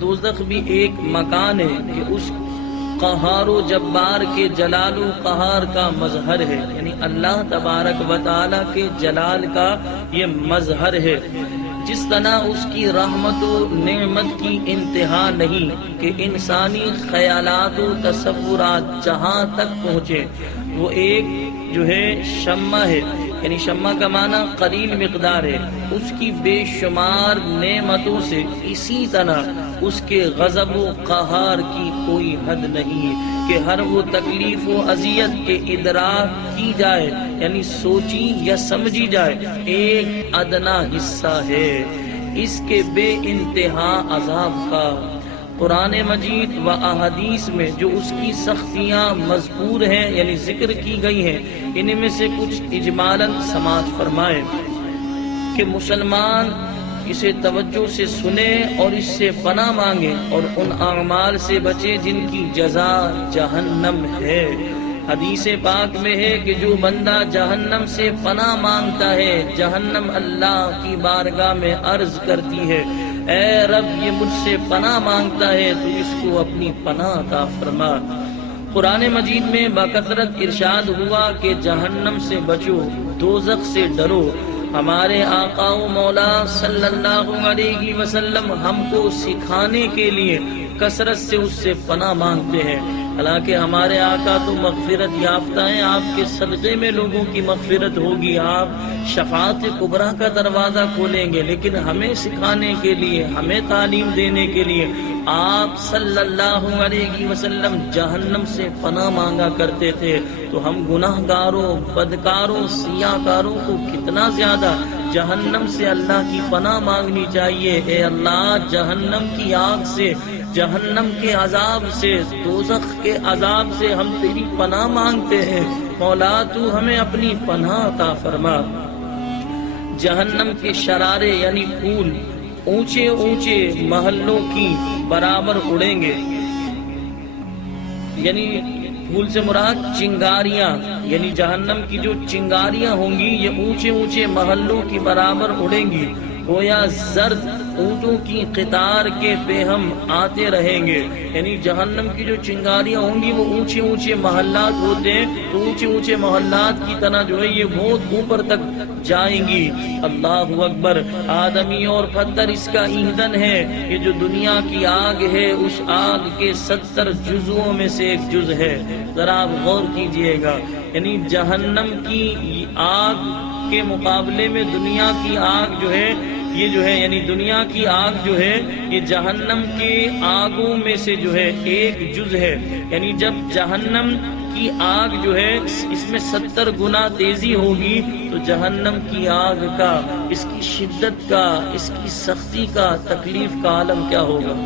دوزخ بھی ایک مکان ہے کہ اس قہار و جبار کے جلال و قہار کا مظہر ہے، یعنی اللہ تبارک و تعالی کے جلال کا یہ مظہر ہے۔ جس طرح اس کی رحمت و نعمت کی انتہا نہیں کہ انسانی خیالات و تصورات جہاں تک پہنچے، وہ ایک جو ہے شمع ہے، یعنی شمع کا معنی قلیل مقدار ہے، اس کی بے شمار نعمتوں سے اسی طرح اس کے غضب و قہار کی کوئی حد نہیں کہ ہر وہ تکلیف و اذیت کے ادراک کی جائے، یعنی سوچی یا سمجھی جائے، ایک ادنا حصہ ہے اس کے بے انتہا عذاب کا۔ قرآن مجید و احادیث میں جو اس کی سختیاں مذکور ہیں، یعنی ذکر کی گئی ہیں، ان میں سے کچھ اجمالاً سماعت فرمائے کہ مسلمان اسے توجہ سے سنے اور اس سے پناہ مانگے اور ان اعمال سے بچے جن کی جزا جہنم ہے۔ حدیث پاک میں ہے کہ جو بندہ جہنم سے پناہ مانگتا ہے، جہنم اللہ کی بارگاہ میں عرض کرتی ہے، اے رب یہ مجھ سے پناہ مانگتا ہے تو اس کو اپنی پناہ عطا فرما۔ قرآن مجید میں بکثرت ارشاد ہوا کہ جہنم سے بچو، دوزخ سے ڈرو۔ ہمارے آقا و مولا صلی اللہ علیہ وسلم ہم کو سکھانے کے لیے کثرت سے اس سے پناہ مانگتے ہیں۔ حالانکہ ہمارے آقا تو مغفرت یافتہ ہیں، آپ کے صدقے میں لوگوں کی مغفرت ہوگی، آپ شفاعت کبریٰ کا دروازہ کھولیں گے، لیکن ہمیں سکھانے کے لیے، ہمیں تعلیم دینے کے لیے آپ صلی اللہ علیہ وسلم جہنم سے پناہ مانگا کرتے تھے۔ تو ہم گناہ گاروں، بدکاروں، سیاہ کاروں کو کتنا زیادہ جہنم سے اللہ کی پناہ مانگنی چاہیے۔ اے اللہ، جہنم کی آگ سے، جہنم کے عذاب سے، دوزخ کے عذاب سے ہم تیری پناہ مانگتے ہیں، مولا تو ہمیں اپنی پناہ عطا فرما۔ جہنم کے شرارے یعنی پھول اونچے اونچے محلوں کی برابر اڑیں گے، یعنی پھول سے مراد چنگاریاں، یعنی جہنم کی جو چنگاریاں ہوں گی یہ اونچے اونچے محلوں کی برابر اڑیں گی، گویا زرد اونٹوں کی قطار کے پہ ہم آتے رہیں گے، یعنی جہنم کی جو چنگاریاں ہوں گی وہ اونچے اونچے محلات ہوتے ہیں، تو اونچے اونچے محلات کی طرح جو ہے یہ بہت اوپر تک جائیں گی۔ اللہ اکبر۔ آدمی اور پتھر اس کا ایندھن ہے، یہ جو دنیا کی آگ ہے اس آگ کے 70 جزووں میں سے ایک جز ہے۔ ذرا آپ غور کیجئے گا، یعنی جہنم کی آگ کے مقابلے میں دنیا کی آگ جو ہے یہ جو ہے، یعنی دنیا کی آگ جو ہے یہ جہنم کے آگوں میں سے جو ہے ایک جز ہے، یعنی جب جہنم کی آگ جو ہے اس میں 70 گنا تیزی ہوگی تو جہنم کی آگ کا، اس کی شدت کا، اس کی سختی کا، تکلیف کا عالم کیا ہوگا۔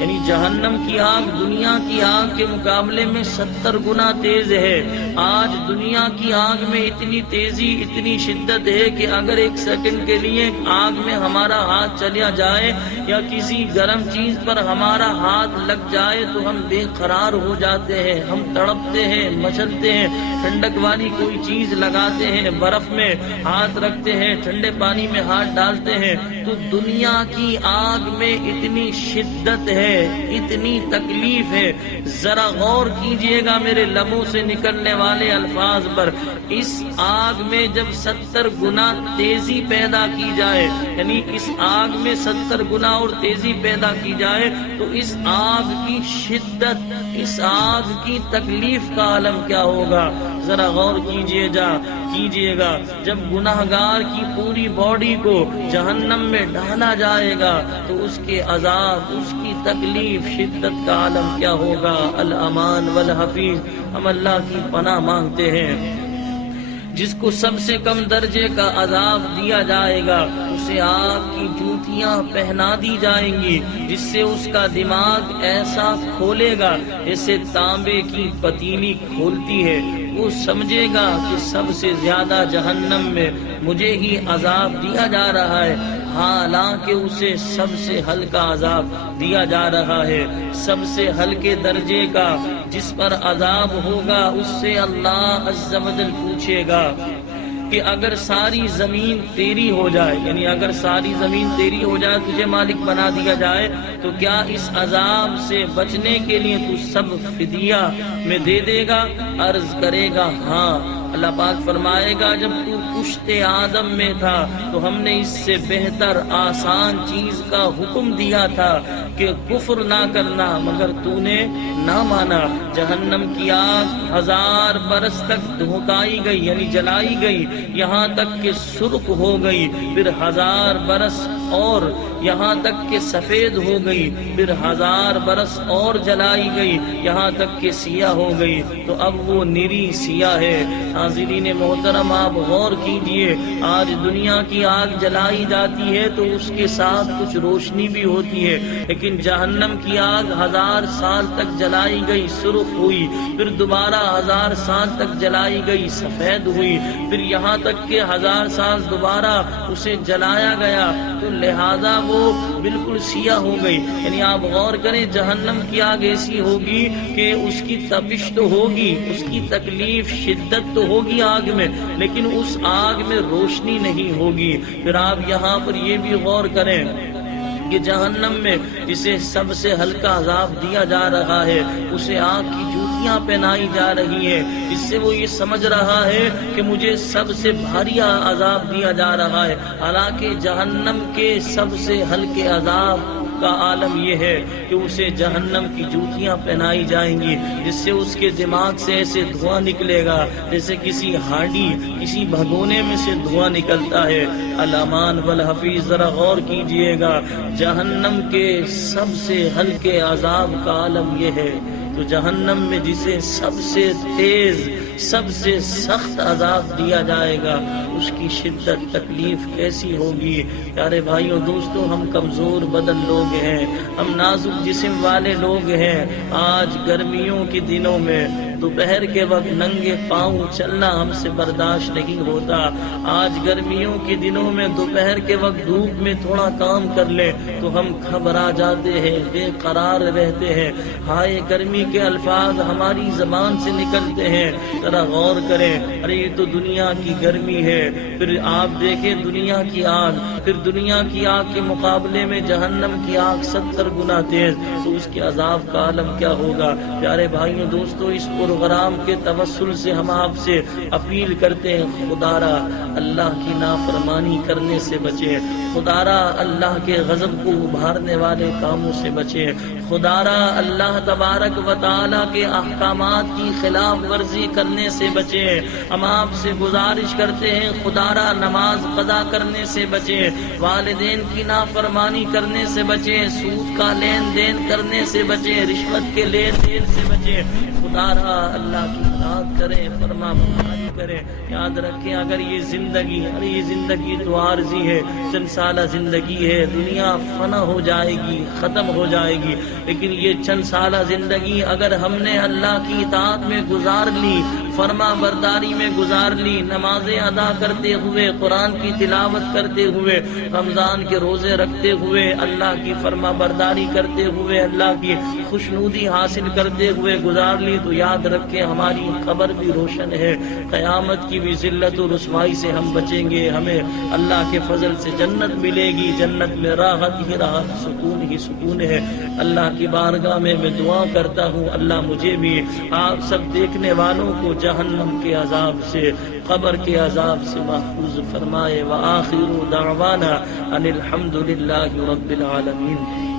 یعنی جہنم کی آگ دنیا کی آگ کے مقابلے میں 70 گنا تیز ہے۔ آج دنیا کی آگ میں اتنی تیزی، اتنی شدت ہے کہ اگر ایک سیکنڈ کے لیے آگ میں ہمارا ہاتھ چلا جائے یا کسی گرم چیز پر ہمارا ہاتھ لگ جائے تو ہم بے قرار ہو جاتے ہیں، ہم تڑپتے ہیں، مچلتے ہیں، ٹھنڈک والی کوئی چیز لگاتے ہیں، برف میں ہاتھ رکھتے ہیں، ٹھنڈے پانی میں ہاتھ ڈالتے ہیں۔ تو دنیا کی آگ میں اتنی شدت ہے، اتنی تکلیف ہے، ذرا غور کیجئے گا میرے لبوں سے نکلنے والے الفاظ پر۔ اس آگ میں جب 70 گنا تیزی پیدا کی جائے، یعنی اس آگ میں 70 گنا اور تیزی پیدا کی جائے تو اس آگ کی شدت، اس آگ کی تکلیف کا عالم کیا ہوگا۔ ذرا غور کیجئے گا جب گناہگار کی پوری باڈی کو جہنم میں ڈالا جائے گا تو اس کے عذاب، اس کی تکلیف، شدت کا عالم کیا ہوگا۔ الامان والحفیظ، ہم اللہ کی پناہ مانگتے ہیں۔ جس کو سب سے کم درجے کا عذاب دیا جائے گا اسے آگ کی جوتیاں پہنا دی جائیں گی، جس سے اس کا دماغ ایسا کھولے گا جیسے تانبے کی پتیلی کھولتی ہے۔ وہ سمجھے گا کہ سب سے زیادہ جہنم میں مجھے ہی عذاب دیا جا رہا ہے، حالانکہ اسے سب سے ہلکا عذاب دیا جا رہا ہے۔ سب سے ہلکے درجے کا جس پر عذاب ہوگا اس سے اللہ عز و جل پوچھے گا کہ اگر ساری زمین تیری ہو جائے، یعنی اگر ساری زمین تیری ہو جائے، تجھے مالک بنا دیا جائے، تو کیا اس عذاب سے بچنے کے لیے تو سب فدیہ میں دے دے گا؟ عرض کرے گا ہاں۔ اللہ پاک فرمائے گا جب تو پشت آدم میں تھا تو ہم نے اس سے بہتر آسان چیز کا حکم دیا تھا کہ کفر نہ کرنا، مگر تو نے نہ مانا۔ جہنم کی آگ 1000 برس تک دھوکائی گئی، یعنی جلائی گئی، یہاں تک کہ سرخ ہو گئی، پھر 1000 برس اور یہاں تک کہ سفید ہو گئی، پھر 1000 برس اور جلائی گئی، یہاں تک کہ سیاہ ہو گئی، تو اب وہ نری سیاہ ہے۔ حاضرین محترم، آپ غور کیجئے، آج دنیا کی آگ جلائی جاتی ہے تو اس کے ساتھ کچھ روشنی بھی ہوتی ہے، لیکن جہنم کی آگ 1000 سال تک جلائی گئی، سرخ ہوئی، پھر دوبارہ 1000 سال تک جلائی گئی، سفید ہوئی، پھر یہاں تک کہ 1000 سال دوبارہ اسے جلایا گیا، تو لہذا وہ بالکل سیاہ ہو گئی۔ یعنی آپ غور کریں، جہنم کی آگ ایسی ہوگی کہ اس کی تپش تو ہوگی، اس کی تکلیف شدت تو ہوگی آگ میں، لیکن اس آگ میں روشنی نہیں ہوگی۔ پھر آپ یہاں پر یہ بھی غور کریں کہ جہنم میں جسے سب سے ہلکا عذاب دیا جا رہا ہے، اسے آگ کی جوتیاں پہنائی جا رہی ہیں، جس سے وہ یہ سمجھ رہا ہے کہ مجھے سب سے بھاری عذاب دیا جا رہا ہے، حالانکہ جہنم کے سب سے ہلکے عذاب کا عالم یہ ہے کہ اسے جہنم کی جوتیاں پہنائی جائیں گی، جس سے اس کے دماغ سے ایسے دھواں نکلے گا جیسے کسی ہانڈی، کسی بھگونے میں سے دھواں نکلتا ہے۔ الامان والحفیظ، ذرا غور کیجئے گا، جہنم کے سب سے ہلکے عذاب کا عالم یہ ہے، تو جہنم میں جسے سب سے تیز، سب سے سخت عذاب دیا جائے گا، اس کی شدت تکلیف کیسی ہوگی۔ پیارے بھائیوں دوستوں، ہم کمزور بدن لوگ ہیں، ہم نازک جسم والے لوگ ہیں۔ آج گرمیوں کے دنوں میں دوپہر کے وقت ننگے پاؤں چلنا ہم سے برداشت نہیں ہوتا۔ آج گرمیوں کے دنوں میں دوپہر کے وقت دھوپ میں تھوڑا کام کر لیں تو ہم گھبرا جاتے ہیں، بے قرار رہتے ہیں، ہائے گرمی کے الفاظ ہماری زبان سے نکلتے ہیں۔ ذرا غور کریں، ارے یہ تو دنیا کی گرمی ہے، پھر آپ دیکھیں دنیا کی آگ، پھر دنیا کی آگ کے مقابلے میں جہنم کی آگ 70 گنا تیز، تو اس کے عذاب کا عالم کیا ہوگا۔ پیارے بھائیوں دوستوں، اس پروگرام کے توسل سے ہم آپ سے اپیل کرتے ہیں، خدا را اللہ کی نافرمانی کرنے سے بچیں، خدا را اللہ کے غضب کو ابھارنے والے کاموں سے بچیں، خدا را اللہ تبارک و تعالی کے احکامات کی خلاف ورزی کرنے سے بچیں۔ ہم آپ سے گزارش کرتے ہیں، خدا را نماز قضا کرنے سے بچیں، والدین کی نافرمانی کرنے سے بچیں، سود کا لین دین کرنے سے بچیں، رشوت کے لین دین سے بچیں، خدا را اللہ کی اطاعت کریں، فرما برداری کریں۔ یاد رکھیں، اگر یہ زندگی تو عارضی ہے، چند سالہ زندگی ہے، دنیا فنا ہو جائے گی، ختم ہو جائے گی، لیکن یہ چند سالہ زندگی اگر ہم نے اللہ کی اطاعت میں گزار لی، فرما برداری میں گزار لی، نمازیں ادا کرتے ہوئے، قرآن کی تلاوت کرتے ہوئے، رمضان کے روزے رکھتے ہوئے، اللہ کی فرما برداری کرتے ہوئے، اللہ کی خوشنودی حاصل کرتے ہوئے گزار لی، تو یاد رکھیں ہماری قبر بھی روشن ہے، قیامت کی بھی ذلت و رسوائی سے ہم بچیں گے، ہمیں اللہ کے فضل سے جنت ملے گی، جنت میں راحت ہی راحت، سکون ہی سکون ہے۔ اللہ کی بارگاہ میں دعا کرتا ہوں، اللہ مجھے بھی آپ سب دیکھنے والوں کو جہنم کے عذاب سے، قبر کے عذاب سے محفوظ فرمائے۔ وآخر دعوانا ان الحمد للہ رب العالمین۔